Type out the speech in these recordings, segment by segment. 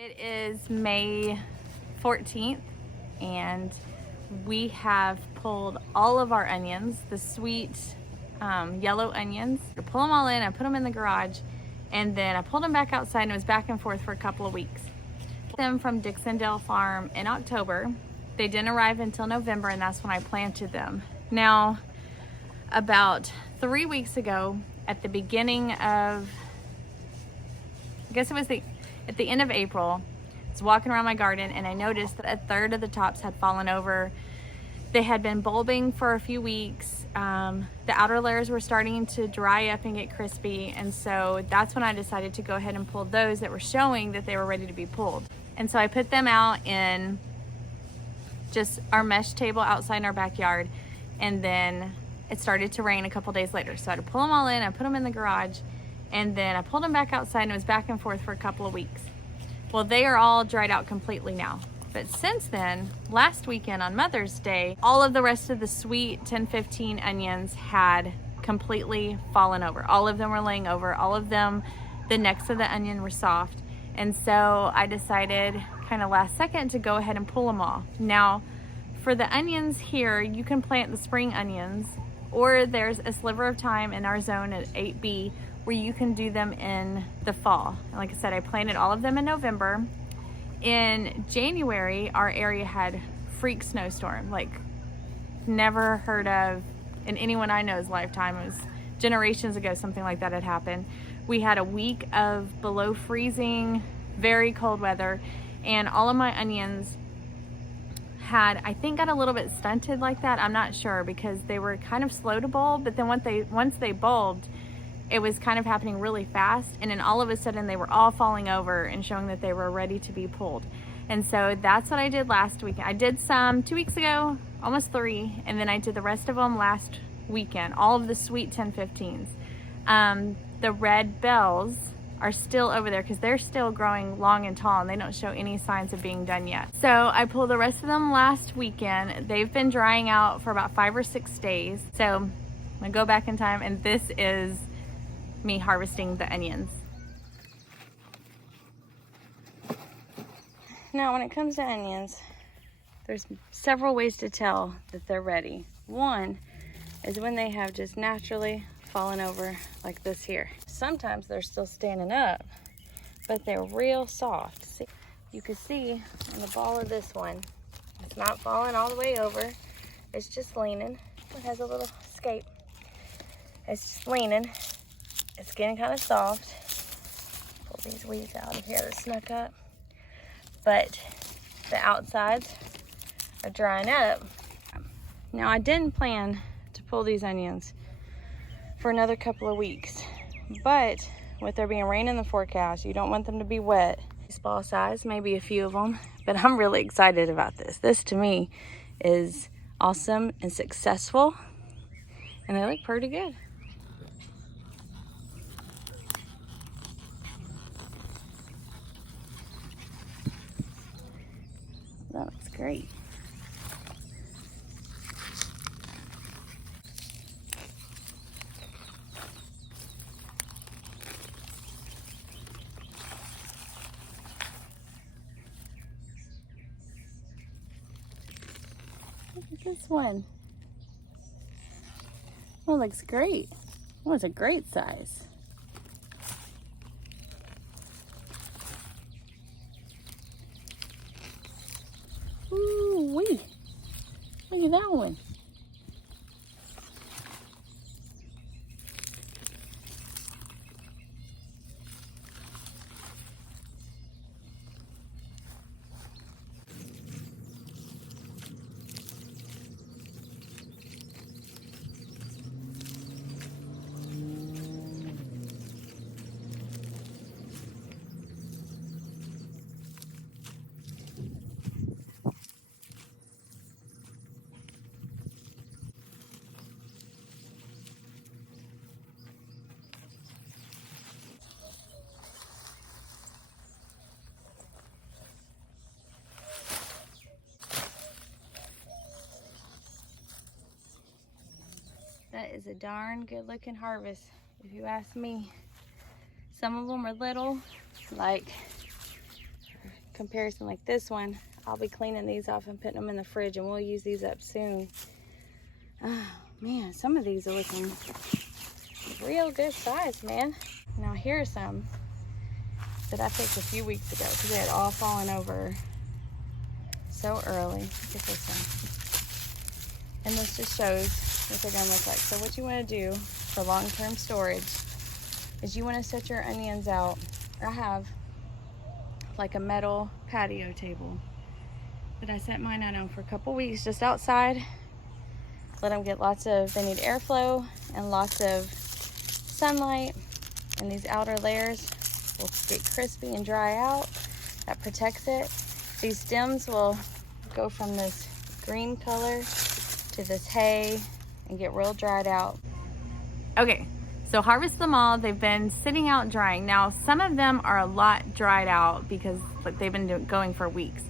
It is May 14th and we have pulled all of our onions, the sweet yellow onions. I pull them all in, I put them in the garage, and then I pulled them back outside and it was back and forth for a couple of weeks. Them from Dixondale Farm in October. They didn't arrive until November, and that's when I planted them. Now, about 3 weeks ago, at the beginning of, I guess it was at the end of April, I was walking around my garden and I noticed that a third of the tops had fallen over. They had been bulbing for a few weeks. The outer layers were starting to dry up and get crispy, and so that's when I decided to go ahead and pull those that were showing that they were ready to be pulled. And so I put them out in just our mesh table outside in our backyard, and then it started to rain a couple days later. So I had to pull them all in, I put them in the garage, and then I pulled them back outside and it was back and forth for a couple of weeks. Well, they are all dried out completely now. But since then, last weekend on Mother's Day, all of the rest of the sweet 10-15 onions had completely fallen over. All of them were laying over. All of them, the necks of the onion were soft. And so I decided kind of last second to go ahead and pull them all. Now, for the onions here, you can plant the spring onions, or there's a sliver of time in our zone at 8B where you can do them in the fall. And like I said, I planted all of them in November. In January, our area had freak snowstorm, like never heard of in anyone I know's lifetime. It was generations ago something like that had happened. We had a week of below freezing, very cold weather, and all of my onions had, I think, got a little bit stunted like that. I'm not sure, because they were kind of slow to bulb, but then once they bulbed, it was kind of happening really fast, and then all of a sudden they were all falling over and showing that they were ready to be pulled. And so that's what I did last weekend. I did some 2 weeks ago, almost 3, and then I did the rest of them last weekend, all of the sweet 10-15s. The red bells are still over there because they're still growing long and tall and they don't show any signs of being done yet. So I pulled the rest of them last weekend. They've been drying out for about 5 or 6 days. So I'm gonna go back in time, and this is me harvesting the onions. Now, when it comes to onions, there's several ways to tell that they're ready. One is when they have just naturally fallen over like this here. Sometimes they're still standing up, but they're real soft. See, you can see on the ball of this one, it's not falling all the way over. It's just leaning. It has a little escape. It's just leaning. It's getting kind of soft. Pull these weeds out of here that snuck up. But the outsides are drying up. Now, I didn't plan to pull these onions for another couple of weeks, but with there being rain in the forecast, you don't want them to be wet. Baseball size, maybe a few of them, but I'm really excited about this. This to me is awesome and successful, and they look pretty good. That looks great. Look at this one. Oh, it looks great. Oh, it's a great size. Ooh-wee. Look at that one. That is a darn good looking harvest, if you ask me. Some of them are little, like comparison, like this one, I'll be cleaning these off and putting them in the fridge, and we'll use these up soon. Oh man, some of these are looking real good size, man. Now here are some that I picked a few weeks ago because they had all fallen over so early. Look at this one. And this just shows what they're gonna look like. So what you wanna do for long-term storage is you wanna set your onions out. I have like a metal patio table that I set mine out on for a couple weeks just outside. Let them get they need airflow and lots of sunlight, and these outer layers will get crispy and dry out. That protects it. These stems will go from this green color to this hay and get real dried out. Okay, so harvest them all. They've been sitting out drying. Now, some of them are a lot dried out because they've been going for weeks.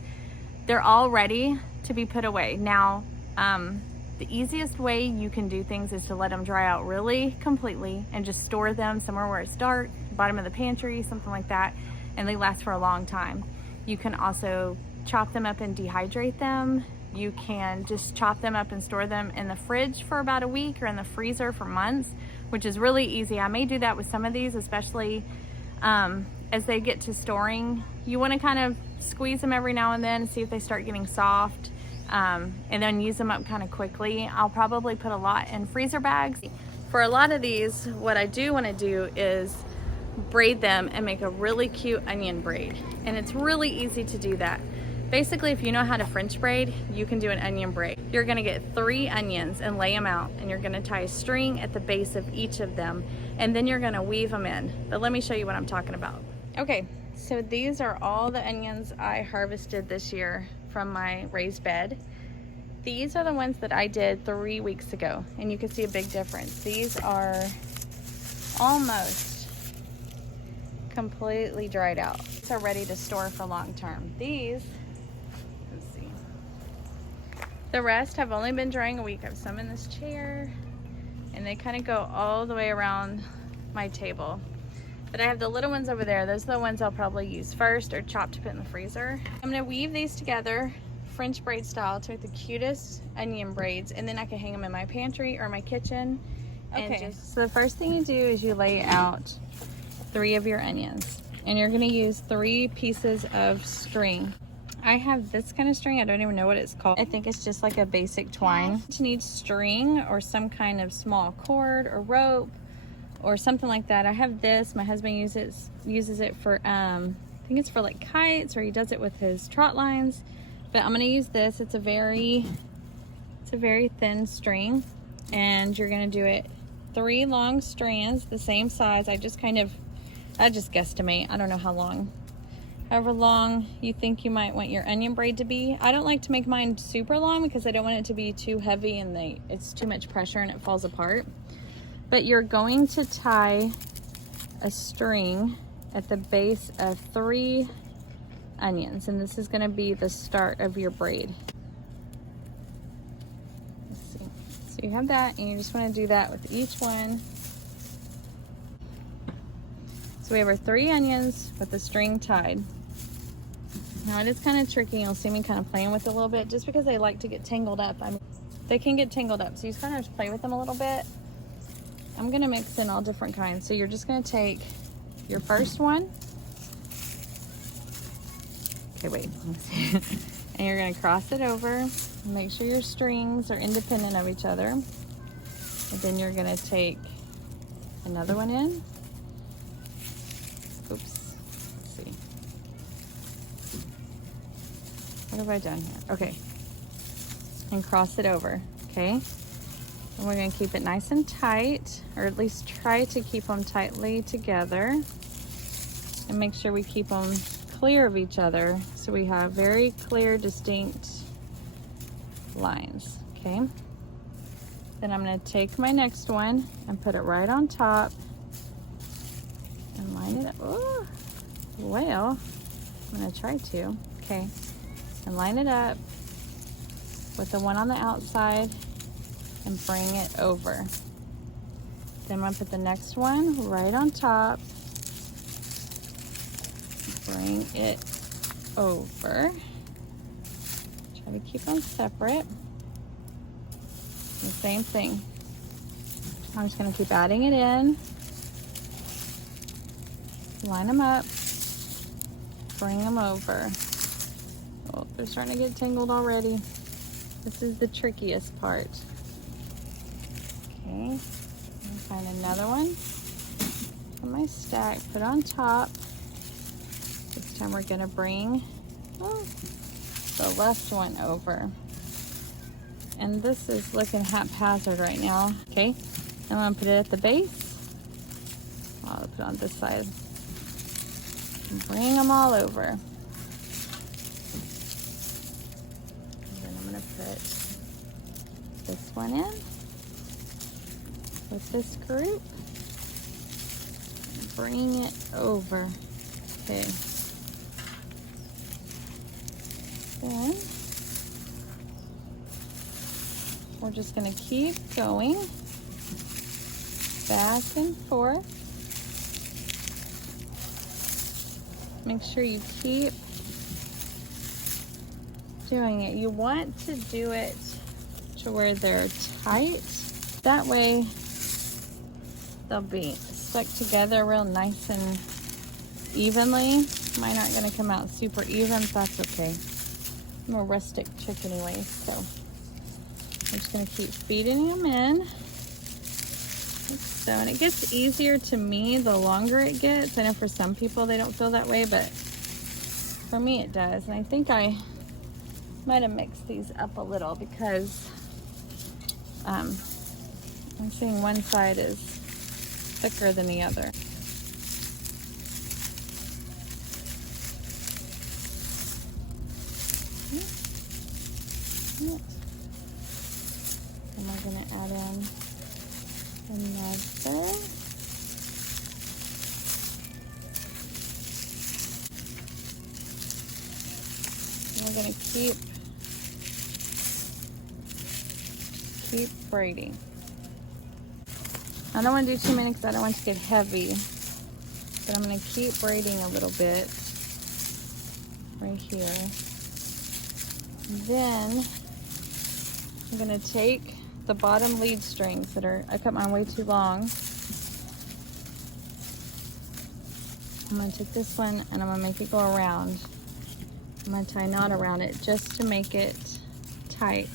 They're all ready to be put away. Now, the easiest way you can do things is to let them dry out really completely and just store them somewhere where it's dark, bottom of the pantry, something like that, and they last for a long time. You can also chop them up and dehydrate them. You can just chop them up and store them in the fridge for about a week or in the freezer for months, which is really easy. I may do that with some of these, especially as they get to storing. You want to kind of squeeze them every now and then and see if they start getting soft. And then use them up kind of quickly. I'll probably put a lot in freezer bags. For a lot of these, what I do want to do is braid them and make a really cute onion braid. And it's really easy to do that. Basically, if you know how to French braid, you can do an onion braid. You're gonna get 3 onions and lay them out, and you're gonna tie a string at the base of each of them, and then you're gonna weave them in. But let me show you what I'm talking about. Okay, so these are all the onions I harvested this year from my raised bed. These are the ones that I did 3 weeks ago, and you can see a big difference. These are almost completely dried out. These are ready to store for long term. These, let's see, the rest have only been drying a week. I have some in this chair, and they kind of go all the way around my table. But I have the little ones over there. Those are the ones I'll probably use first or chop to put in the freezer. I'm gonna weave these together French braid style to make the cutest onion braids, and then I can hang them in my pantry or my kitchen. Okay, so the first thing you do is you lay out 3 of your onions, and you're gonna use 3 pieces of string. I have this kind of string. I don't even know what it's called. I think it's just like a basic twine. You need string or some kind of small cord or rope or something like that. I have this. My husband uses it for I think it's for like kites, or he does it with his trot lines. But I'm gonna use this. It's a very thin string, and you're gonna do it 3 long strands, the same size. I just guesstimate. I don't know how long. However long you think you might want your onion braid to be. I don't like to make mine super long because I don't want it to be too heavy and it's too much pressure and it falls apart. But you're going to tie a string at the base of 3 onions, and this is going to be the start of your braid. Let's see. So you have that, and you just want to do that with each one. So we have our 3 onions with the string tied. Now it is kind of tricky. You'll see me kind of playing with it a little bit just because they like to get tangled up. I mean, they can get tangled up, so you just kind of have to play with them a little bit. I'm gonna mix in all different kinds. So you're just gonna take your first one. Okay, wait, let's see. And you're gonna cross it over. Make sure your strings are independent of each other. And then you're gonna take another one in. Oops, let's see. What have I done here? Okay, and cross it over, okay? And we're gonna keep it nice and tight, or at least try to keep them tightly together. And make sure we keep them clear of each other so we have very clear, distinct lines, okay? Then I'm gonna take my next one and put it right on top and line it up. Oh, well, I'm gonna try to, okay? And line it up with the one on the outside and bring it over. Then I'm gonna put the next one right on top, bring it over. Try to keep them separate. The same thing. I'm just gonna keep adding it in. Line them up. Bring them over. Oh, they're starting to get tangled already. This is the trickiest part. Okay, find another one. Put my stack, put on top. This time we're gonna bring the left one over. And this is looking haphazard right now. Okay, I'm gonna put it at the base. I'll put it on this side. Bring them all over. And then I'm gonna put this one in with this group. Bring it over. Okay. Then we're just gonna keep going back and forth. Make sure you keep doing it. You want to do it to where they're tight. That way they'll be stuck together real nice and evenly. Mine aren't gonna come out super even, but that's okay. I'm a rustic chick anyway, so I'm just gonna keep feeding them in. Like so, and it gets easier to me the longer it gets. I know for some people they don't feel that way, but for me it does. And I think I might have mixed these up a little because I'm seeing one side is thicker than the other. And we're gonna add in another. And we're gonna keep braiding. I don't want to do too many because I don't want to get heavy, but I'm going to keep braiding a little bit right here. Then I'm going to take the bottom lead strings that are, I cut mine way too long. I'm going to take this one and I'm going to make it go around. I'm going to tie a knot around it just to make it tight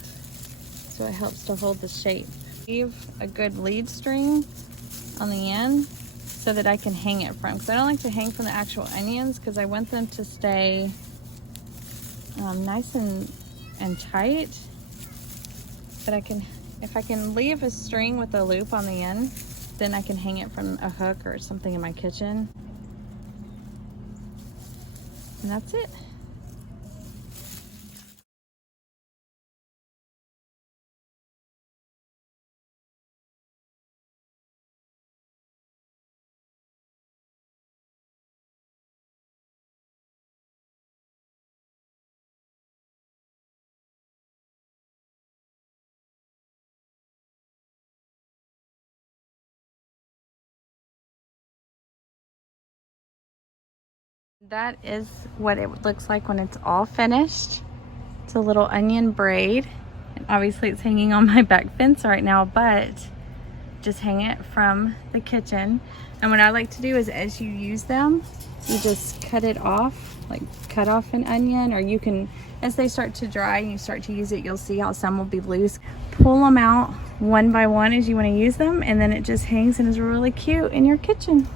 so it helps to hold the shape. Leave a good lead string on the end so that I can hang it from, because I don't like to hang from the actual onions because I want them to stay nice and tight. But if I can leave a string with a loop on the end, then I can hang it from a hook or something in my kitchen. And that's it. That is what it looks like when it's all finished. It's a little onion braid. And obviously it's hanging on my back fence right now, but just hang it from the kitchen. And what I like to do is as you use them, you just cut it off, like cut off an onion, or you can, as they start to dry and you start to use it, you'll see how some will be loose. Pull them out one by one as you want to use them, and then it just hangs and is really cute in your kitchen.